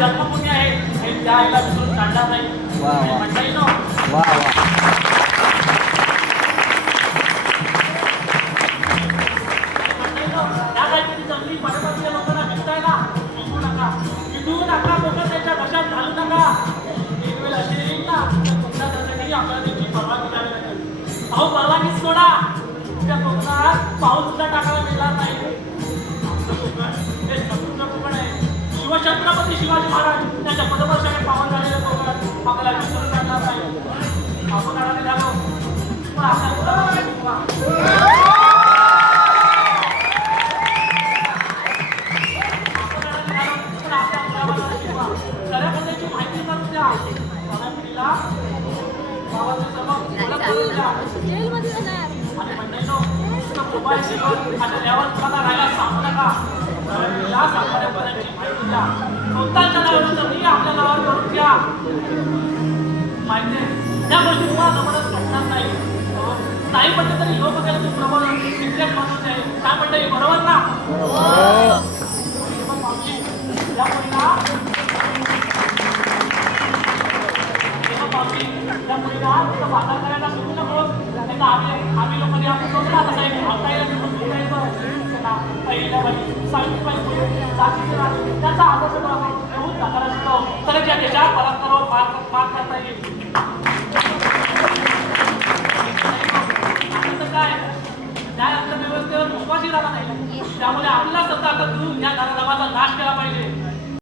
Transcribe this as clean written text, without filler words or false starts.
जन्मभूमी आहे हे त्या आईला विसरून चालणार नाही. मंडळी नो त्या जागी जंगली पडवतीच्या लोकांना भेटताय ना, विटू नका लोक त्यांच्या घशात घालू नका. एक वेळ अशी येईल ना तर तुमच्या त्याच्याकडे आपल्याला त्याची परवानगी द्यावी लागेल. अहो परवानगी सोडा, त्या कोकणात पाऊस सुद्धा टाकायला मिळणार नाही. हे संपूर्ण कोकण आहे. शिवछत्रपती शिवाजी महाराज त्यांच्या पदवर्षाने पावन झालेलं कोकण आपल्याला विसरून जाणार नाही. आपण आणायला लागलो पण आपल्या मुलांना शिकवा. खऱ्या पद्धतीची माहिती करून द्या. पिढीला गावाचं सर्व करून द्या. आणि मंडळींनो मोबाईल सेवा अशा लेवल तुम्हाला राहायला सांगू नका. या साताऱ्यापर्यंतची माहिती द्या. स्वतःच्या नावावर जमिनी आपल्या नावावर करून घ्या. माहिती आहे त्या गोष्टी तुम्हाला जबरदस्त पडणार नाही. नाही पडलं तरी लोक काही तू प्रबळ शिक्षक म्हणून आहे काय मंडळी बरोबर ना. या मुलीला त्या मुलीला तिथं बाजार करायला सुरू नको. त्यांना आम्ही लोक आपण सोडला तसा एक भावताईला पहिल्या सावित्रीबाई त्याचा आदर्श घेऊन जाणार असतो तर या देशात बलात्कारावर मात करता येईल. काय न्याय अर्थव्यवस्थेवर विश्वासही राहिला नाही. त्यामुळे आपल्याला सत्ता आता घेऊन या दारादाबाचा नाश केला पाहिजे.